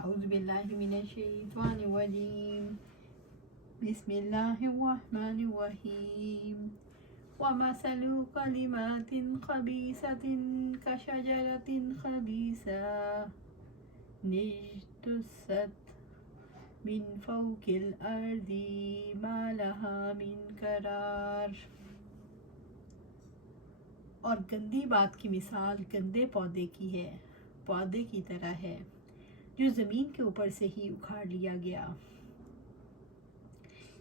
أعوذ بالله من الشيطان الرجيم بسم الله الرحمن الرحيم ومثل كلمات خبيثة كشجرة خبيثة اجتثت من فوق الأرض ما لها من قرار۔ اور گندی بات کی مثال گندے پودے کی ہے، پودے کی طرح ہے جو زمین کے اوپر سے ہی اکھاڑ لیا گیا،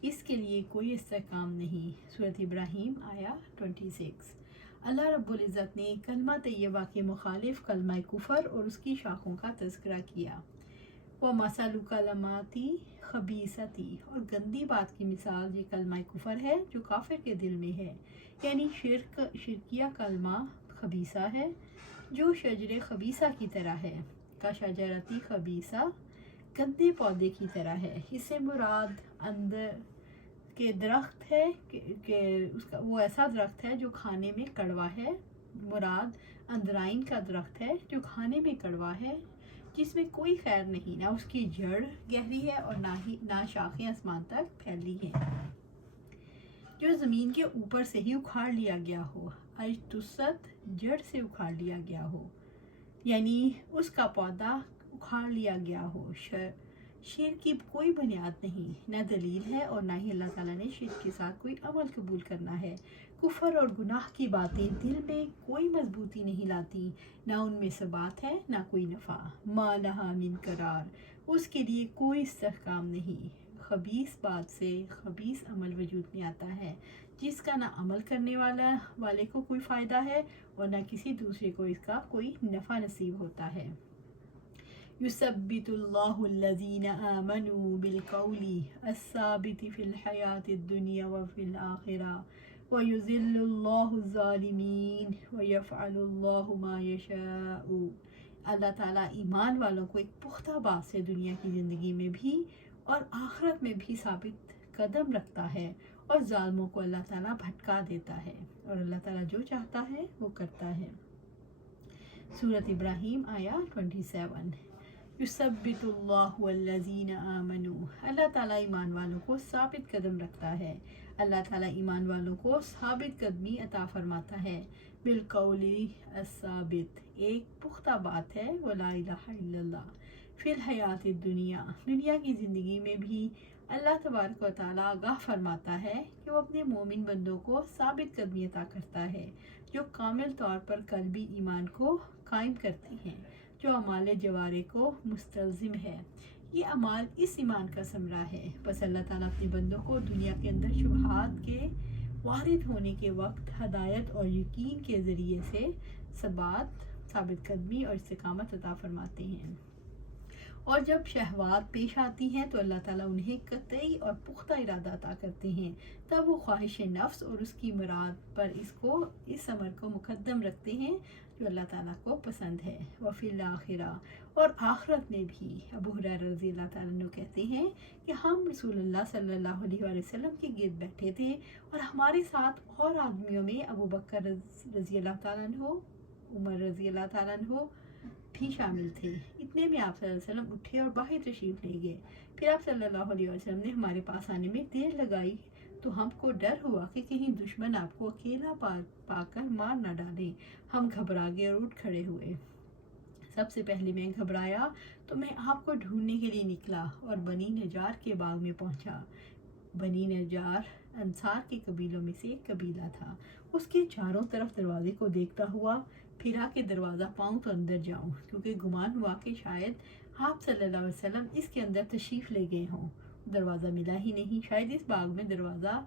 اس کے لیے کوئی استحکام نہیں۔ سورۃ ابراہیم آیا 26۔ اللہ رب العزت نے کلمہ طیبہ کے مخالف کلمہ کفر اور اس کی شاخوں کا تذکرہ کیا۔ وَمَثَلُ كَلِمَاتِ خَبِیثَةٍ، اور گندی بات کی مثال یہ کلمہ کفر ہے جو کافر کے دل میں ہے، یعنی شرکیہ کلمہ خبیثہ ہے جو شجر خبیثہ کی طرح ہے۔ کا شجرتی خبیثہ، گندے پودے کی طرح ہے۔ اس سے مراد اندر کے درخت ہے کہ وہ ایسا درخت ہے جو کھانے میں کڑوا ہے، مراد اندرائن کا درخت ہے جو کھانے میں کڑوا ہے، جس میں کوئی خیر نہیں، نہ اس کی جڑ گہری ہے اور نہ شاخیں آسمان تک پھیلی ہیں، جو زمین کے اوپر سے ہی اکھاڑ لیا گیا ہو، اجتثت جڑ سے اکھاڑ لیا گیا ہو، یعنی اس کا پودا اکھاڑ لیا گیا ہو۔ شرک کی کوئی بنیاد نہیں، نہ دلیل ہے اور نہ ہی اللہ تعالیٰ نے شرک کے ساتھ کوئی عمل قبول کرنا ہے۔ کفر اور گناہ کی باتیں دل میں کوئی مضبوطی نہیں لاتی، نہ ان میں ثبات ہے نہ کوئی نفع۔ ما لہا من قرار، اس کے لیے کوئی استحکام نہیں۔ خبیث بات سے خبیث عمل وجود میں آتا ہے جس کا نہ عمل کرنے والے کو کوئی فائدہ ہے اور نہ کسی دوسرے کو اس کا کوئی نفع نصیب ہوتا ہے۔ یثبت اللہ الذین آمنوا بالقول الثابت فی الحیاۃ الدنیا وفی الآخرہ ویذل اللہ الظالمین ویفعل اللہ ما یشاء۔ اللہ تعالیٰ ایمان والوں کو ایک پختہ بات سے دنیا کی زندگی میں بھی اور آخرت میں بھی ثابت قدم رکھتا ہے، اور ظالموں کو اللہ تعالیٰ بھٹکا دیتا ہے، اور اللہ تعالیٰ جو چاہتا ہے وہ کرتا ہے۔ سورۃ ابراہیم آیا 27۔ یثبت اللہ الذین آمنوا، اللہ تعالیٰ ایمان والوں کو ثابت قدم رکھتا ہے، اللہ تعالیٰ ایمان والوں کو ثابت قدمی عطا فرماتا ہے۔ بالقول الثابت، ایک پختہ بات ہے، ولا الہ الا اللہ، فی الحیات الدنیا، دنیا کی زندگی میں بھی اللہ تبارک و تعالیٰ آگاہ فرماتا ہے کہ وہ اپنے مومن بندوں کو ثابت قدمی عطا کرتا ہے، جو کامل طور پر قلبی ایمان کو قائم کرتے ہیں، جو اعمال جوارح کو مستلزم ہے۔ یہ اعمال اس ایمان کا ثمرہ ہے۔ بس اللہ تعالیٰ اپنے بندوں کو دنیا کے اندر شبہات کے وارد ہونے کے وقت ہدایت اور یقین کے ذریعے سے ثابت قدمی اور استقامت عطا فرماتے ہیں، اور جب شہوات پیش آتی ہیں تو اللہ تعالیٰ انہیں قطعی اور پختہ ارادہ عطا کرتے ہیں، تب وہ خواہش نفس اور اس کی مراد پر اس امر کو مقدم رکھتے ہیں جو اللہ تعالیٰ کو پسند ہے۔ وفی الآخرہ، اور آخرت میں بھی۔ ابو ہریرہ رضی اللہ تعالیٰ عنہ کہتے ہیں کہ ہم رسول اللہ صلی اللہ علیہ وآلہ وسلم کے گرد بیٹھے تھے، اور ہمارے ساتھ اور آدمیوں میں ابو بکر رضی اللہ تعالیٰ عنہ، عمر رضی اللہ تعالیٰ عنہ بھی شامل تھے۔ اتنے میں آپ صلی اللہ علیہ وسلم اٹھے اور باہر تشریف لے گئے۔ پھر آپ صلی اللہ علیہ وسلم نے ہمارے پاس آنے میں دیر لگائی تو ہم کو ڈر ہوا کہ کہیں دشمن آپ کو اکیلا پا کر مار نہ ڈالیں۔ ہم گھبرا گئے اور اٹھ کھڑے ہوئے۔ سب سے پہلے میں گھبرایا تو میں آپ کو ڈھونڈنے کے لیے نکلا اور بنی نجار کے باغ میں پہنچا۔ بنی نجار انصار کے قبیلوں میں سے ایک قبیلہ تھا۔ اس کے چاروں طرف دروازے کو دیکھتا ہوا پھرا کہ دروازہ پاؤں تو اندر جاؤں، کیونکہ گمان ہوا کہ شاید آپ صلی اللہ علیہ وسلم اس کے اندر تشریف لے گئے ہوں۔ دروازہ ملا ہی نہیں، شاید اس باغ میں دروازہ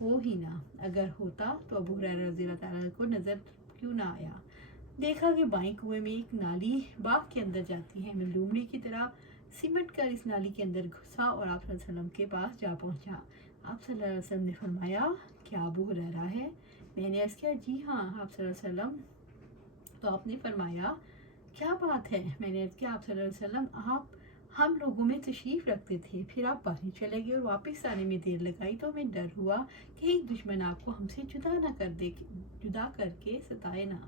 ہو ہی نہ، اگر ہوتا تو ابو ہریرہ رضی اللہ تعالیٰ کو نظر کیوں نہ آیا۔ دیکھا کہ بائیں کنویں میں ایک نالی باغ کے اندر جاتی ہے، میں لومڑی کی طرح سمٹ کر اس نالی کے اندر گھسا اور آپ صلی اللہ علیہ وسلم کے پاس جا پہنچا۔ آپ صلی اللہ علیہ وسلم نے فرمایا، کیا ابو ہریرہ ہے؟ میں نے عرض کیا، جی ہاں آپ صلی اللہ علیہ وسلم۔ تو آپ نے فرمایا، کیا بات ہے؟ میں نے عرض کیا، آپ صلی اللہ علیہ وسلم ہم لوگوں میں تشریف رکھتے تھے، پھر آپ باہر چلے گئے اور واپس آنے میں دیر لگائی تو ہمیں ڈر ہوا کہ ایک دشمن آپ کو ہم سے جدا کر کے ستائے نہ۔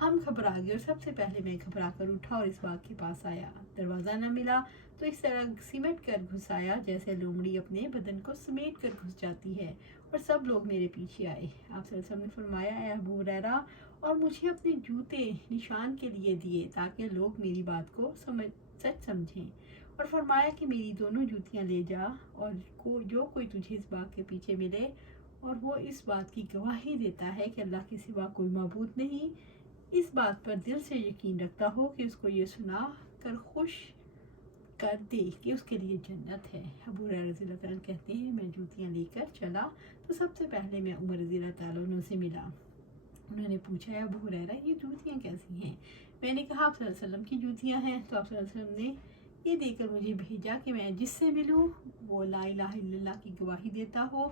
ہم گھبرا گئے اور سب سے پہلے میں گھبرا کر اٹھا اور اس باغ کے پاس آیا۔ دروازہ نہ ملا تو اس طرح سمیٹ کر گھس آیا جیسے لومڑی اپنے بدن کو سمیٹ کر گھس جاتی ہے، اور سب لوگ میرے پیچھے آئے۔ آپ صلی اللہ علیہ وسلم نے فرمایا، اے ابو ہریرہ، اور مجھے اپنے جوتے نشان کے لیے دیے تاکہ لوگ میری بات کو سچ سمجھیں، اور فرمایا کہ میری دونوں جوتیاں لے جا، اور جو کوئی تجھے اس باغ کے پیچھے ملے اور وہ اس بات کی گواہی دیتا ہے کہ اللہ کے سوا کوئی معبود نہیں، اس بات پر دل سے یقین رکھتا ہو کہ اس کو یہ سنا کر خوش کر دے کہ اس کے لیے جنت ہے۔ ابو ہریرہ رضی اللہ تعالیٰ عنہ کہتے ہیں، میں جوتیاں لے کر چلا تو سب سے پہلے میں عمر رضی اللہ تعالیٰ عنہ سے ملا۔ انہوں نے پوچھا، ہے ابو ہریرہ یہ جوتیاں کیسی ہیں؟ میں نے کہا، آپ صلی اللہ علیہ وسلم کی جوتیاں ہیں۔ تو آپ صلی اللہ علیہ وسلم نے یہ دے کر مجھے بھیجا کہ میں جس سے ملوں وہ لا الہ الا اللہ کی گواہی دیتا ہو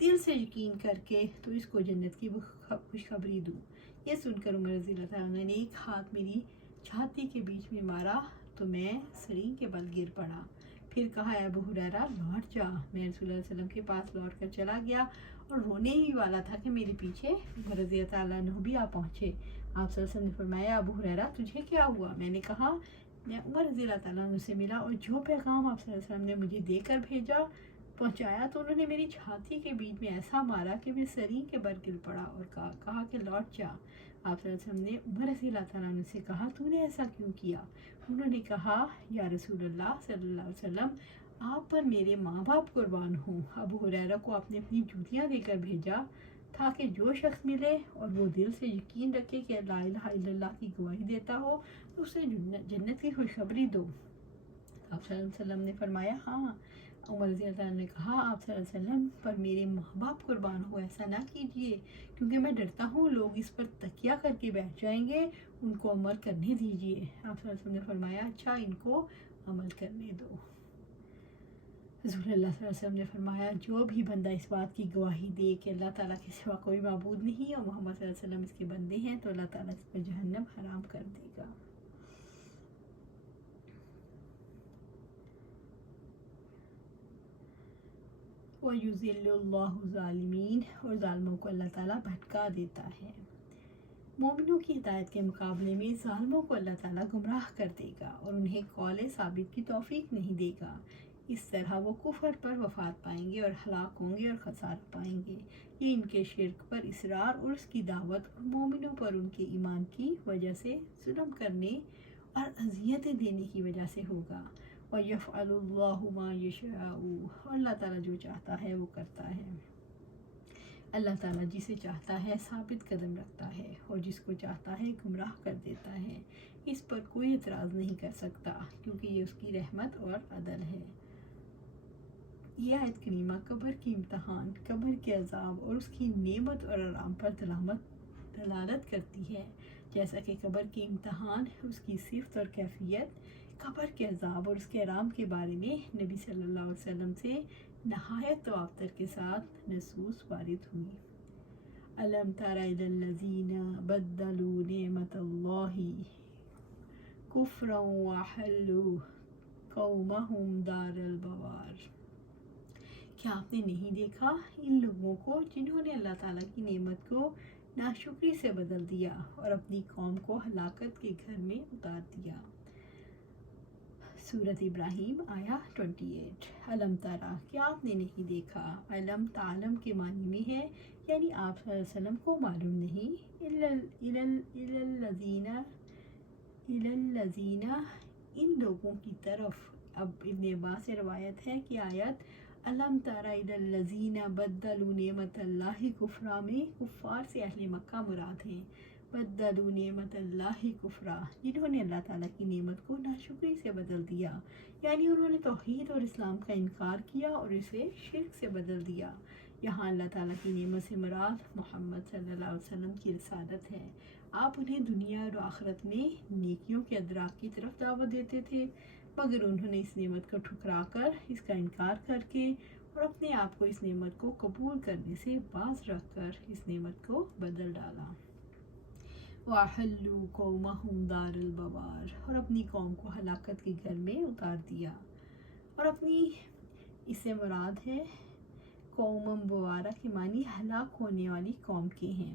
دل سے یقین کر کے، تو اس کو جنت کی خوشخبری دوں۔ یہ سن کر عمر رضی اللہ تعالیٰ عنہ نے ایک ہاتھ میری چھاتی کے بیچ میں مارا تو میں سرین کے بل گر پڑا۔ پھر کہا، اے ابو ہریرہ لوٹ جا۔ میں رسول اللہ صلی اللہ علیہ وسلم کے پاس لوٹ کر چلا گیا اور رونے ہی والا تھا کہ میرے پیچھے عمر رضی اللہ تعالیٰ عنہ بھی آ پہنچے۔ آپ صلی اللہ علیہ وسلم نے فرمایا، ابو ہریرہ تجھے کیا ہوا؟ میں نے کہا، میں عمر رضی اللہ تعالیٰ عنہ سے ملا اور جو پیغام آپ صلی اللہ علیہ وسلم نے مجھے دے کر پہنچایا تو انہوں نے میری چھاتی کے بیچ میں ایسا مارا کہ میں سرین کے بل گر پڑا، اور کہا کہ لوٹ جا۔ آپ صلی اللہ علیہ وسلم نے عمر رضی اللہ تعالیٰ عنہ سے کہا، تو نے ایسا کیوں کیا؟ انہوں نے کہا، یا رسول اللہ صلی اللہ علیہ وسلم، آپ پر میرے ماں باپ قربان ہوں۔ ابو ہریرہ کو آپ نے اپنی جوتیاں دے کر بھیجا تھا کہ جو شخص ملے اور وہ دل سے یقین رکھے کہ لا الہ الا اللہ کی گواہی دیتا ہو تو اسے جنت کی خوشخبری دو۔ آپ صلی اللہ علیہ وسلم نے فرمایا، ہاں۔ عمر رضی اللہ عنہ نے کہا، آپ صلی اللہ علیہ وسلم پر میرے ماں باپ قربان ہو، ایسا نہ کیجیے، کیونکہ میں ڈرتا ہوں لوگ اس پر تکیہ کر کے بیٹھ جائیں گے، ان کو عمل کرنے دیجیے۔ آپ صلی اللہ علیہ وسلم نے فرمایا، اچھا ان کو عمل کرنے دو۔ رسول اللہ صلی اللہ علیہ وسلم نے فرمایا، جو بھی بندہ اس بات کی گواہی دے کہ اللہ تعالیٰ کے سوا کوئی معبود نہیں اور محمد صلی اللہ علیہ وسلم اس کے بندے ہیں، تو اللہ تعالیٰ اس پر جہنم حرام کر دے گا۔ وَيُذِلُّ اللَّهُ الظَّالِمِينَ، اور ظالموں کو اللہ تعالیٰ بھٹکا دیتا ہے۔ مومنوں کی ہدایت کے مقابلے میں ظالموں کو اللہ تعالیٰ گمراہ کر دے گا اور انہیں قول ثابت کی توفیق نہیں دے گا۔ اس طرح وہ کفر پر وفات پائیں گے اور ہلاک ہوں گے اور خسارہ پائیں گے۔ یہ ان کے شرک پر اصرار اور اس کی دعوت اور مومنوں پر ان کے ایمان کی وجہ سے ظلم کرنے اور اذیتیں دینے کی وجہ سے ہوگا۔ وَيَفْعَلُ اللَّهُ مَا يَشَاءُ، اور اللہ تعالیٰ جو چاہتا ہے وہ کرتا ہے۔ اللہ تعالیٰ جسے چاہتا ہے ثابت قدم رکھتا ہے اور جس کو چاہتا ہے گمراہ کر دیتا ہے۔ اس پر کوئی اعتراض نہیں کر سکتا کیونکہ یہ اس کی رحمت اور عدل ہے۔ یہ آیت کریمہ قبر کی امتحان، قبر کے عذاب اور اس کی نعمت اور آرام پر دلالت کرتی ہے۔ جیسا کہ قبر کی امتحان، اس کی صفت اور کیفیت، قبر کے عذاب اور اس کے آرام کے بارے میں نبی صلی اللہ علیہ وسلم سے نہایت تواتر کے ساتھ نصوص وارد ہوئی۔ الم تر الی الذین بدلوا نعمت اللہ کفرا وحلوا قومہم دار البوار۔ کیا آپ نے نہیں دیکھا ان لوگوں کو جنہوں نے اللہ تعالیٰ کی نعمت کو ناشکری سے بدل دیا اور اپنی قوم کو ہلاکت کے گھر میں اتار دیا۔ سورۃ ابراہیم آیا 28۔ علم ترا، کیا آپ نے نہیں دیکھا؟ علم تعلم کے معنی میں ہے یعنی آپ صلی اللہ علیہ وسلم کو معلوم نہیں، الذین ان لوگوں کی طرف۔ اب ابن عباس سے روایت ہے کہ آیت علم تر الی الذین بدلوا نعمت اللہ کفرا میں کفار سے اہل مکہ مراد ہیں۔ بدلوا نعمت اللہ کفرا، جنہوں نے اللہ تعالیٰ کی نعمت کو ناشکری سے بدل دیا، یعنی انہوں نے توحید اور اسلام کا انکار کیا اور اسے شرک سے بدل دیا۔ یہاں اللہ تعالیٰ کی نعمت سے مراد محمد صلی اللہ علیہ وسلم کی رسالت ہے۔ آپ انہیں دنیا اور آخرت میں نیکیوں کے ادراک کی طرف دعوت دیتے تھے، مگر انہوں نے اس نعمت کو ٹھکرا کر، اس کا انکار کر کے اور اپنے آپ کو اس نعمت کو قبول کرنے سے باز رکھ کر اس نعمت کو بدل ڈالا۔ وَأَحَلُّوا قَوْمَهُمْ دَارَ الْبَوَارِ، اور اپنی قوم کو ہلاکت کے گھر میں اتار دیا۔ اور اپنی اس سے مراد ہے قوم بوارہ کے معنی ہلاک ہونے والی قوم کے ہیں۔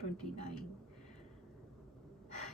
29।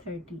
30।